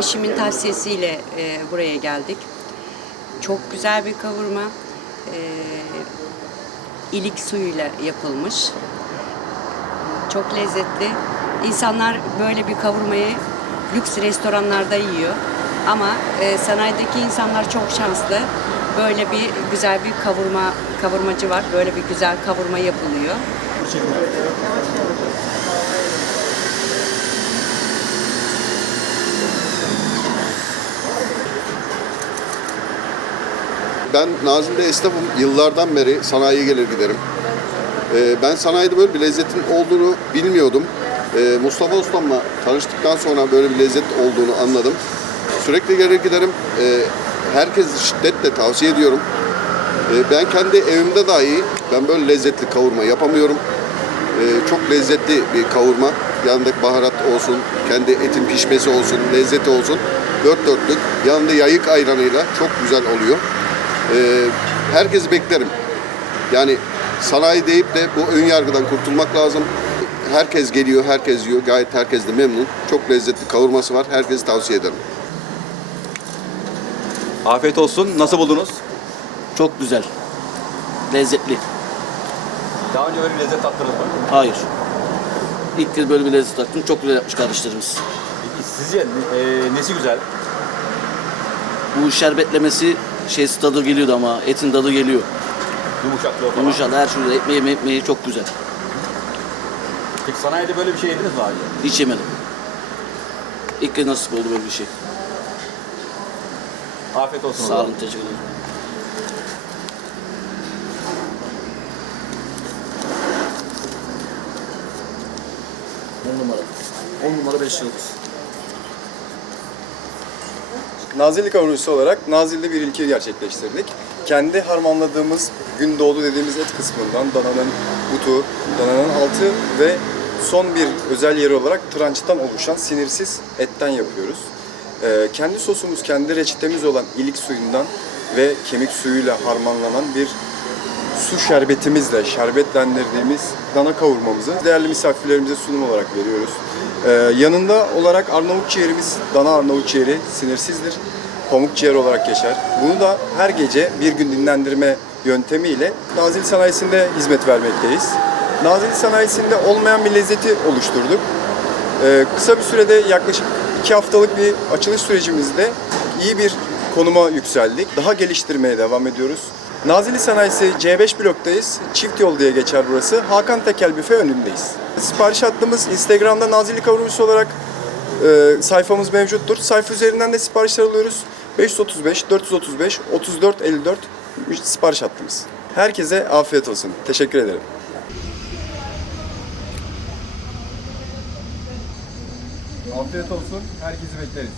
eşimin tavsiyesiyle e, buraya geldik. Çok güzel bir kavurma. E, ilik suyuyla yapılmış. Çok lezzetli. İnsanlar böyle bir kavurmayı lüks restoranlarda yiyor. Ama e, sanayideki insanlar çok şanslı. Böyle bir güzel bir kavurma kavurmacı var. Böyle bir güzel kavurma yapılıyor. Ben Nazilli'de esnafım. Yıllardan beri sanayiye gelir giderim. Ee, ben sanayide böyle bir lezzetin olduğunu bilmiyordum. Ee, Mustafa Ustam'la tanıştıktan sonra böyle bir lezzet olduğunu anladım. Sürekli gelir giderim. Ee, herkes şiddetle tavsiye ediyorum. Ee, ben kendi evimde dahi ben böyle lezzetli kavurma yapamıyorum. Ee, çok lezzetli bir kavurma. Yanındaki baharat olsun, kendi etin pişmesi olsun, lezzeti olsun. Dört dörtlük. Yanında yayık ayranıyla çok güzel oluyor. Ee, herkesi beklerim. Yani sanayi deyip de bu ön yargıdan kurtulmak lazım. Herkes geliyor, herkes yiyor. Gayet herkes de memnun. Çok lezzetli kavurması var. Herkese tavsiye ederim. Afiyet olsun. Nasıl buldunuz? Çok güzel. Lezzetli. Daha önce böyle bir lezzet tattınız mı? Hayır. İlk kez böyle bir lezzet tattım. Çok güzel yapmış kardeşlerimiz. Peki sizce e, nesi güzel? Bu şerbetlemesi şey tadı geliyordu ama etin tadı geliyor. Yumuşaklığı falan. Yumuşak her şeyde ekmeği ekmeği çok güzel. Peki sanayide böyle bir şey yediniz mi önce? Hiç yemedim. İlk kez nasip oldu böyle bir şey. Afiyet olsun. Sağ olun teşekkür ederim. On numara. On numara beş yıldız. Nazilli kavurmacısı olarak Nazilli'de bir ilke gerçekleştirdik. Kendi harmanladığımız gün doğdu dediğimiz et kısmından dananın butu, dananın altı ve son bir özel yeri olarak trançtan oluşan sinirsiz etten yapıyoruz. Ee, kendi sosumuz, kendi reçetemiz olan ilik suyundan ve kemik suyuyla harmanlanan bir su şerbetimizle şerbetlendirdiğimiz dana kavurmamızı değerli misafirlerimize sunum olarak veriyoruz. Ee, yanında olarak Arnavut ciğerimiz, dana Arnavut ciğeri sinirsizdir. Pamuk ciğer olarak geçer. Bunu da her gece bir gün dinlendirme yöntemiyle Nazilli Sanayisi'nde hizmet vermekteyiz. Nazilli Sanayisi'nde olmayan bir lezzeti oluşturduk. Ee, kısa bir sürede yaklaşık iki haftalık bir açılış sürecimizde iyi bir konuma yükseldik. Daha geliştirmeye devam ediyoruz. Nazilli Sanayisi C5 bloktayız. Çift yol diye geçer burası. Hakan Tekel Büfe önündeyiz. Sipariş hattımız Instagram'da Nazilli Kavurmacısı olarak e, sayfamız mevcuttur. Sayfa üzerinden de siparişler alıyoruz. 535 435 34 54 sipariş hattımız. Herkese afiyet olsun. Teşekkür ederim. Afiyet olsun. Herkesi bekleriz.